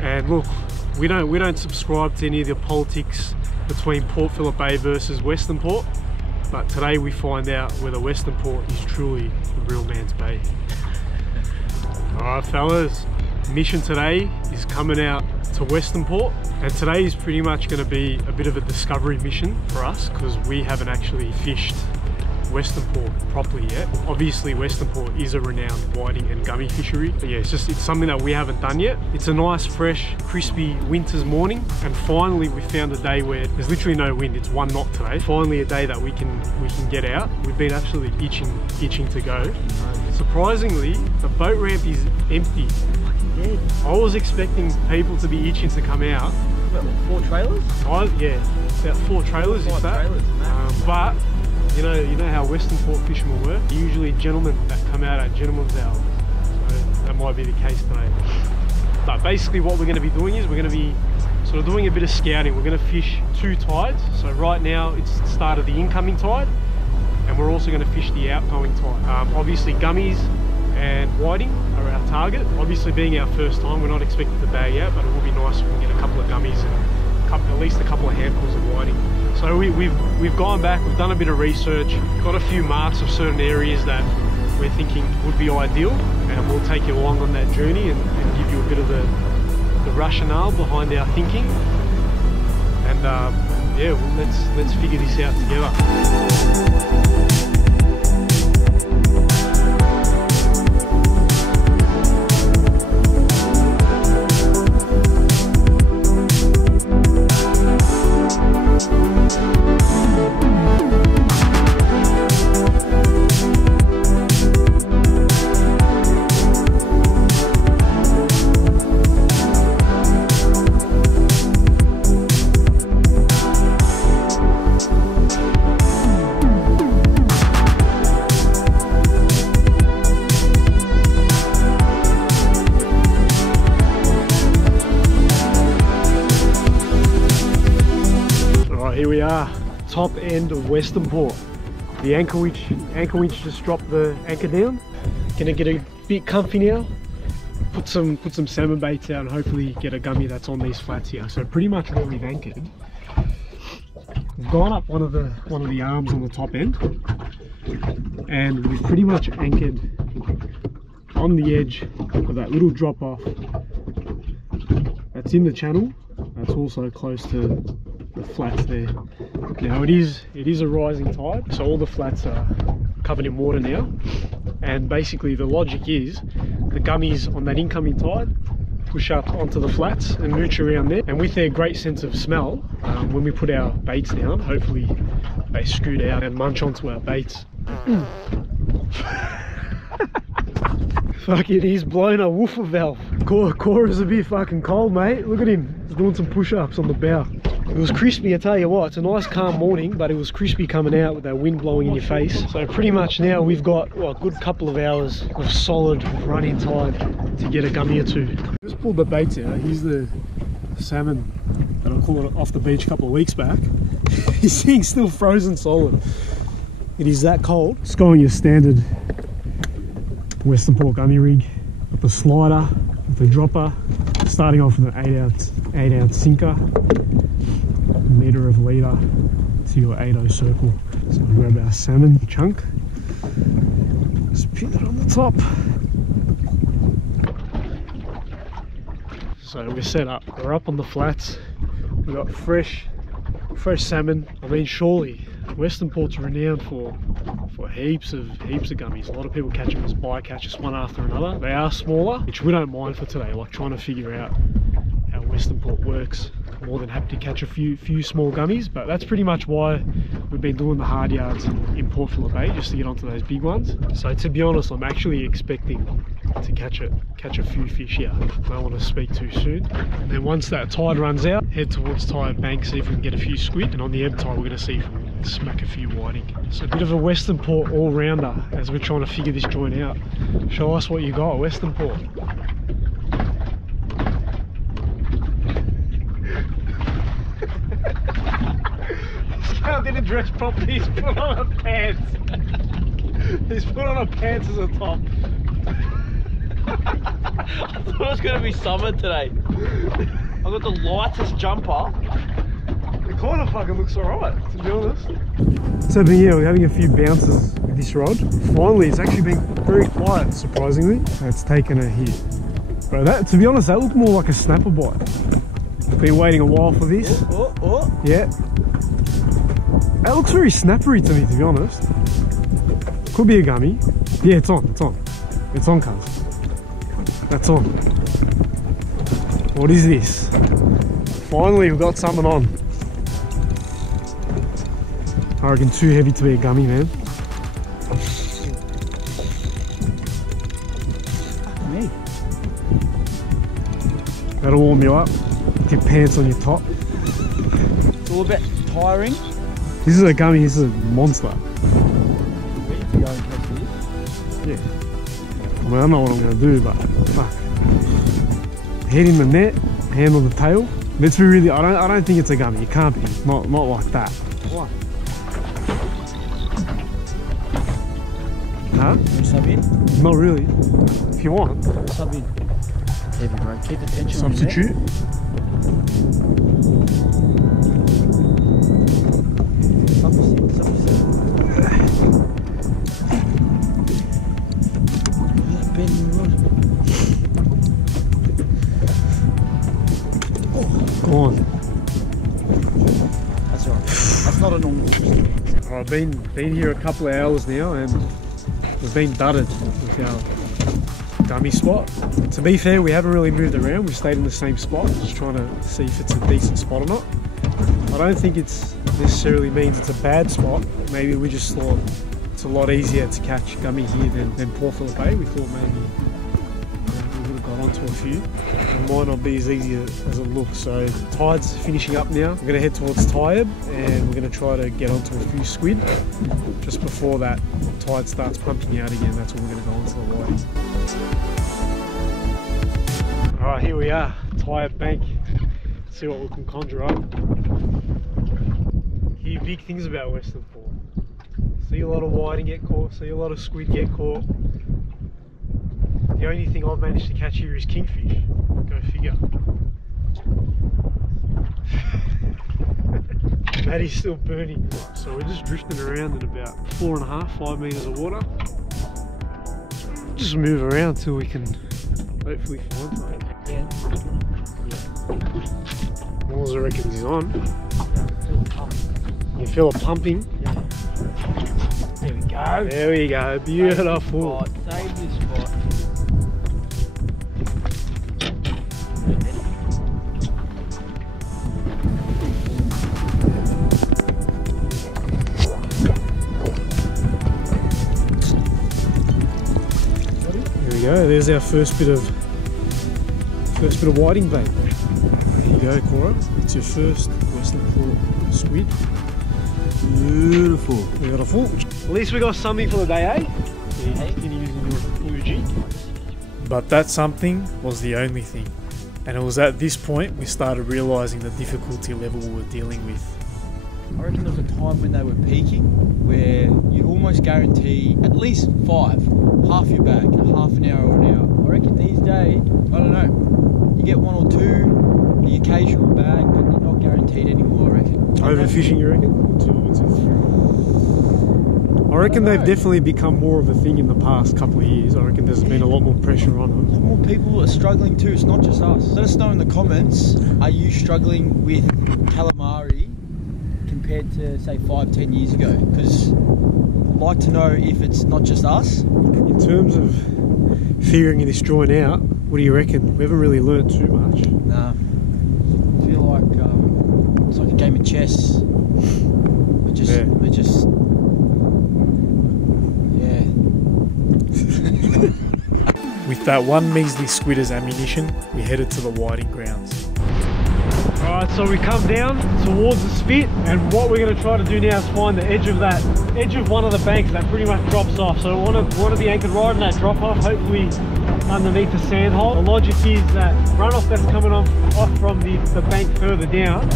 And look, we don't subscribe to any of the politics between Port Phillip Bay versus Westernport, but today we find out whether Westernport is truly the real man's bay. Alright fellas, mission today is coming out to Westernport, and today is pretty much going to be a bit of a discovery mission for us because we haven't actually fished Westernport properly yet. Obviously Westernport is a renowned whiting and gummy fishery, but yeah, it's something that we haven't done yet. It's a nice fresh crispy winter's morning, and finally we found a day where there's literally no wind. It's 1 knot today. Finally a day that we can get out. We've been absolutely itching to go. Surprisingly, the boat ramp is empty. I was expecting people to be itching to come out. What, 4 trailers? Yeah, about 4 trailers, if that. But you know how Westernport fishermen work. Usually gentlemen that come out at gentlemen's hours. So that might be the case today. But basically what we're going to be doing is we're going to be sort of doing a bit of scouting. We're going to fish 2 tides. So right now it's the start of the incoming tide, and we're also going to fish the outgoing tide. Obviously gummies and whiting are our target. Obviously being our first time, we're not expecting to bag out, but it will be nice if we can get a couple of gummies and at least a couple of handfuls of whiting. So we've gone back, we've done a bit of research, got a few marks of certain areas that we're thinking would be ideal, and we'll take you along on that journey and give you a bit of the rationale behind our thinking. And yeah, well, let's figure this out together. Here we are, top end of Westernport. The anchor winch just dropped the anchor down. Gonna get a bit comfy now. Put some salmon baits out and hopefully get a gummy that's on these flats here. So pretty much where we've anchored. We've gone up one of the arms on the top end, and we've pretty much anchored on the edge of that little drop off that's in the channel. That's also close to the flats there. Now it is a rising tide, so all the flats are covered in water now, and basically the logic is the gummies on that incoming tide push up onto the flats and mooch around there, and with their great sense of smell, when we put our baits down, hopefully they scoot out and munch onto our baits. Fuck it, he's blown a woofer valve. Cora's a bit fucking cold, mate. Look at him, he's doing some push-ups on the bow. It was crispy, I tell you what. It's a nice calm morning, but it was crispy coming out with that wind blowing in your face. So pretty much now we've got, well, a good couple of hours of solid running tide to get a gummy or 2. Just pulled the baits out. Here's the salmon that I caught off the beach a couple of weeks back. This thing's still frozen solid. It is that cold. Just going your standard Westernport gummy rig. Got the slider, with the dropper, starting off with an 8 ounce sinker. Meter of leader to your 8-0 circle. So we'll grab our salmon chunk, just pin it on the top. So we're set up, we're up on the flats, we've got fresh salmon. I mean, surely Westernport's renowned for heaps of gummies. A lot of people catch them as bycatches, one after another. They are smaller, which we don't mind for today, like trying to figure out how Westernport works. More than happy to catch a few small gummies, but that's pretty much why we've been doing the hard yards in Port Phillip Bay, just to get onto those big ones. So to be honest, I'm actually expecting to catch a few fish here. I don't want to speak too soon. And then once that tide runs out, head towards Tired Bank, see if we can get a few squid, and on the ebb tide we're going to see if we can smack a few whiting. So a bit of a Westernport all-rounder as we're trying to figure this joint out. Show us what you got, Westernport. I didn't dress properly, he's put on a pants. He's put on a pants as a top. I thought it was going to be summer today. I've got the lightest jumper. It kind of fucking looks alright, to be honest. So yeah, we're having a few bounces with this rod. Finally, it's actually been very quiet, surprisingly. It's taken a hit. Bro, that, to be honest, that looked more like a snapper bite. Been waiting a while for this. Yeah. That looks very snappery to me, to be honest. Could be a gummy. Yeah, it's on, it's on. It's on, cuz. That's on. What is this? Finally, we've got something on. I reckon too heavy to be a gummy, man. Me. That'll warm you up. With your pants on your top. It's all about tiring. This is a gummy, this is a monster. Yeah. I mean, I don't know what I'm going to do, but fuck. Head in the net, hand on the tail. Let's be really, I don't think it's a gummy. It can't be. Not like that. Why? Huh? Sub in? Not really. If you want. Sub in. Heavy, bro. Keep the tension. Substitute. Go on. That's alright. That's not a normal. I've been here a couple of hours now and we've been dudded with our gummy spot. To be fair, we haven't really moved around. We've stayed in the same spot, just trying to see if it's a decent spot or not. I don't think it's necessarily means it's a bad spot. Maybe we just thought it's a lot easier to catch gummy here than Port Phillip Bay. We thought maybe we would have got onto a few. It might not be as easy as it looks. So tide's finishing up now. We're going to head towards Tyab and we're going to try to get onto a few squid. Just before that tide starts pumping out again, that's when we're going to go onto the whiting. Alright, here we are, Tyab Bank. Let's see what we can conjure up. Hear big things about Westernport. See a lot of whiting get caught, see a lot of squid get caught. The only thing I've managed to catch here is kingfish. Go figure. Maddie's still burning. So we're just drifting around in about 4.5, 5 meters of water. Just move around till we can hopefully find something. Yeah. Moles, I reckon he's on. You feel it pumping? Yeah. There we go. There we go. Beautiful. Save this spot. There we go. There's our first bit of whiting bait. There you go, Cora. It's your first Westernport squid. Beautiful. Beautiful. At least we got something for the day, eh? Yeah, using your blue jig. But that something was the only thing. And it was at this point we started realising the difficulty level we were dealing with. I reckon there was a time when they were peaking where you'd almost guarantee at least 5, half your bag, half an hour or an hour. I reckon these days, I don't know, you get 1 or 2, the occasional bag, but you're not guaranteed anymore, I reckon. Overfishing, you reckon? I reckon they've definitely become more of a thing in the past couple of years. I reckon there's been a lot more pressure on them. A lot more people are struggling too, it's not just us. Let us know in the comments, are you struggling with calamari compared to say 5-10 years ago? Because I'd like to know if it's not just us. In terms of figuring this joint out, what do you reckon? We haven't really learnt too much. Nah, I feel like it's like a game of chess. We're just With that one measly squid as ammunition, we headed to the whiting grounds. Alright, so we come down towards the spit, and what we're going to try to do now is find the edge of one of the banks that pretty much drops off. So we want to be anchored right on that drop off, hopefully underneath the sand hole. The logic is that runoff that's coming off from the bank further down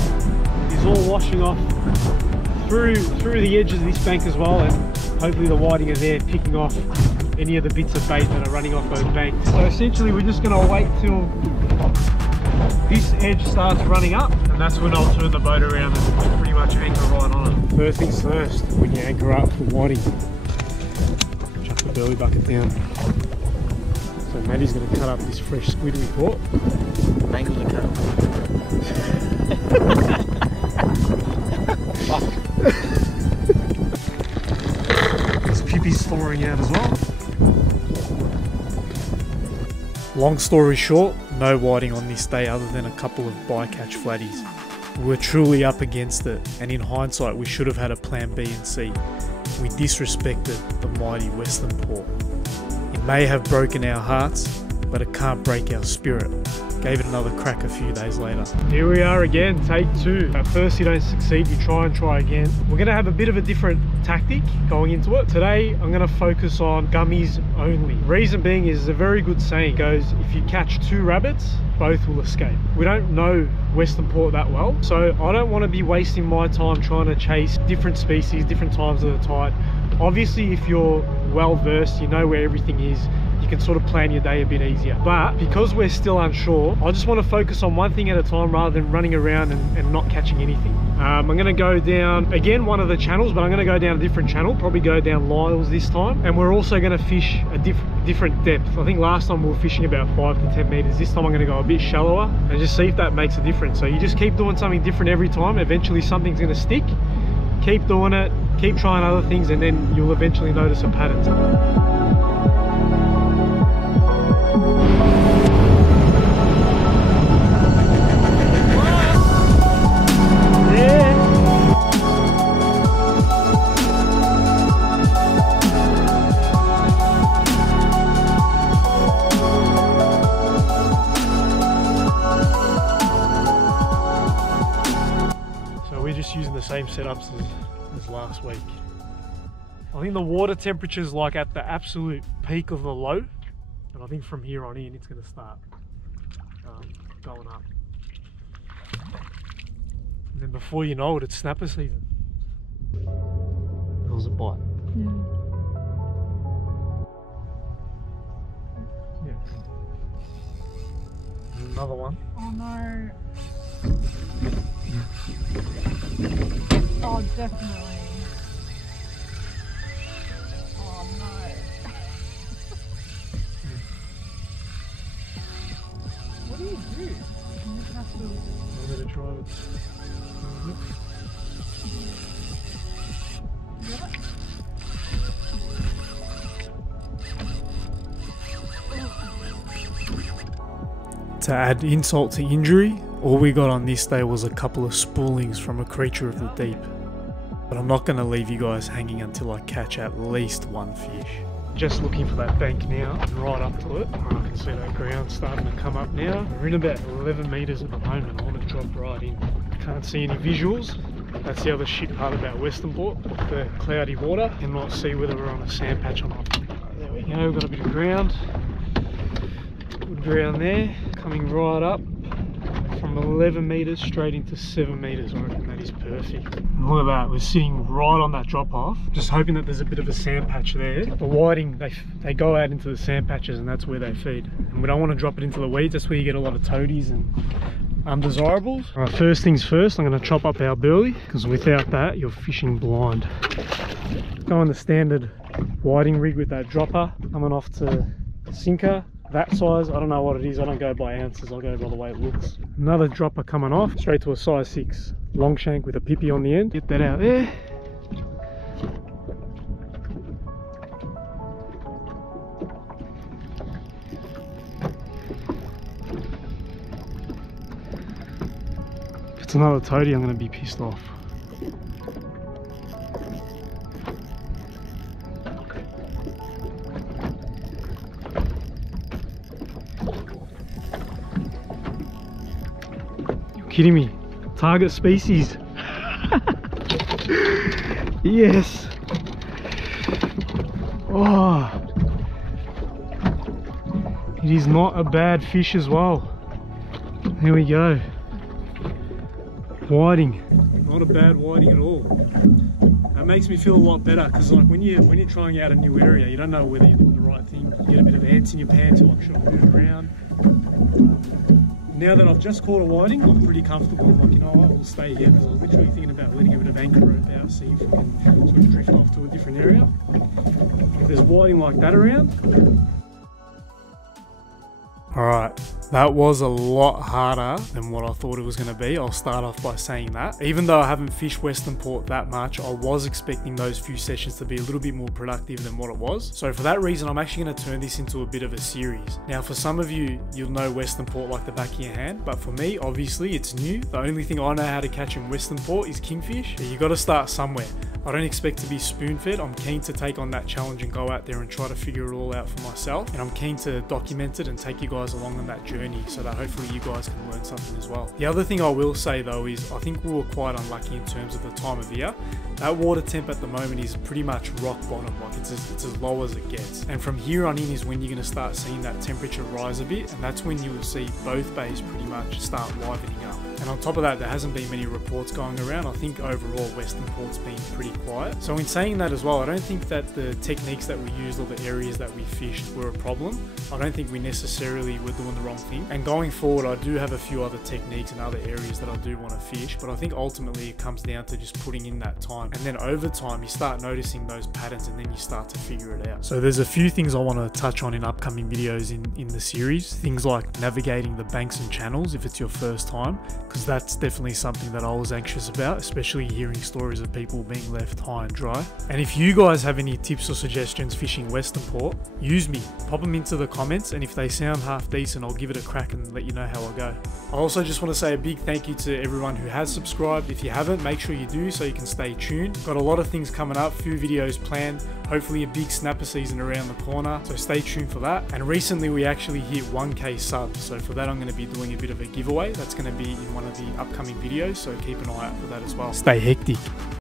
is all washing off through the edges of this bank as well, and hopefully the whiting are there picking off any of the bits of bait that are running off those banks. So essentially we're just going to wait till this edge starts running up, and that's when I'll turn the boat around and pretty much anchor right on it. First things first, when you anchor up for whiting, chuck the burley bucket down. So Maddie's going to cut up this fresh squid we caught. Mangle the cut. Fuck. This pippy's thawing out as well. Long story short, no whiting on this day other than a couple of bycatch flatties. We were truly up against it, and in hindsight we should have had a plan B and C. We disrespected the mighty Westernport. It may have broken our hearts, but it can't break our spirit. Gave it another crack a few days later. Here we are again, take two. At first you don't succeed, you try and try again. We're gonna have a bit of a different tactic going into it. Today I'm gonna focus on gummies only. Reason being is a very good saying. It goes, if you catch two rabbits, both will escape. We don't know Westernport that well, so I don't want to be wasting my time trying to chase different species, different times of the tide. Obviously, if you're well versed, you know where everything is, you can sort of plan your day a bit easier. But because we're still unsure, I just want to focus on one thing at a time rather than running around and not catching anything. I'm going to go down, again, one of the channels, but I'm going to go down a different channel, probably go down Lyle's this time. And we're also going to fish a different depth. I think last time we were fishing about 5 to 10 meters. This time I'm going to go a bit shallower and just see if that makes a difference. So you just keep doing something different every time. Eventually something's going to stick. Keep doing it, keep trying other things, and then you'll eventually notice a pattern. Using the same setups as last week. I think the water temperature is like at the absolute peak of the low, and I think from here on in it's going to start going up. And then before you know it, it's snapper season. There was a bite. Yeah. There's another one. Oh no. Oh, definitely. Oh no. What do? You just have to... I'm going to try it. To add insult to injury, all we got on this day was a couple of spoolings from a creature of the deep. But I'm not going to leave you guys hanging until I catch at least one fish. Just looking for that bank now, right up to it. I can see that ground starting to come up now. We're in about 11 meters at the moment. I want to drop right in. Can't see any visuals. That's the other shit part about Westernport, the cloudy water. Cannot see whether we're on a sand patch or not. There we go, got a bit of ground. Good ground there. Coming right up from 11 meters straight into 7 meters. I reckon that is perfect. And look at that, we're sitting right on that drop off. Just hoping that there's a bit of a sand patch there. The whiting, they go out into the sand patches and that's where they feed. And we don't want to drop it into the weeds. That's where you get a lot of toadies and undesirables. All right, first things first, I'm going to chop up our burley, because without that you're fishing blind. Go on the standard whiting rig with that dropper, coming off to sinker. That size, I don't know what it is, I don't go by ounces, I'll go by the way it looks. Another dropper coming off, straight to a size 6 long shank with a pippy on the end. Get that out there. If it's another toady, I'm going to be pissed off. Kidding me? Target species. Yes. Oh, it is not a bad fish as well. There we go. Whiting. Not a bad whiting at all. That makes me feel a lot better, because like when you're trying out a new area, you don't know whether you're doing the right thing. You get a bit of ants in your pants, you're like, should I move around? now that I've just caught a whiting, I'm pretty comfortable. I'm like, you know what, we'll stay here because I was literally thinking about letting a bit of anchor rope out, see if we can sort of drift off to a different area. If there's whiting like that around. Alright, that was a lot harder than what I thought it was going to be. I'll start off by saying that. Even though I haven't fished Westernport that much, I was expecting those few sessions to be a little bit more productive than what it was. So for that reason, I'm actually going to turn this into a bit of a series. Now for some of you, you'll know Westernport like the back of your hand, but for me, obviously it's new. The only thing I know how to catch in Westernport is kingfish. You got to start somewhere. I don't expect to be spoon-fed. I'm keen to take on that challenge and go out there and try to figure it all out for myself. And I'm keen to document it and take you guys along on that journey so that hopefully you guys can learn something as well. The other thing I will say though is I think we were quite unlucky in terms of the time of year. That water temp at the moment is pretty much rock bottom, like it's as low as it gets. And from here on in is when you're going to start seeing that temperature rise a bit, and that's when you will see both bays pretty much start livening up. And on top of that, there hasn't been many reports going around. I think overall Westernport's been pretty quiet. So in saying that as well, I don't think that the techniques that we used or the areas that we fished were a problem. I don't think we necessarily were doing the wrong thing. And going forward, I do have a few other techniques and other areas that I do want to fish, but I think ultimately it comes down to just putting in that time. And then over time, you start noticing those patterns and then you start to figure it out. So there's a few things I want to touch on in upcoming videos in the series. Things like navigating the banks and channels if it's your first time, because that's definitely something that I was anxious about, especially hearing stories of people being left high and dry. And if you guys have any tips or suggestions fishing Westernport, use me. Pop them into the comments, and if they sound half decent, I'll give it a crack and let you know how I go. I also just want to say a big thank you to everyone who has subscribed. If you haven't, make sure you do so you can stay tuned. Got a lot of things coming up, few videos planned, hopefully a big snapper season around the corner, so stay tuned for that. And recently we actually hit 1k subs, so for that I'm going to be doing a bit of a giveaway. That's going to be in one of the upcoming videos, so keep an eye out for that as well. Stay hectic.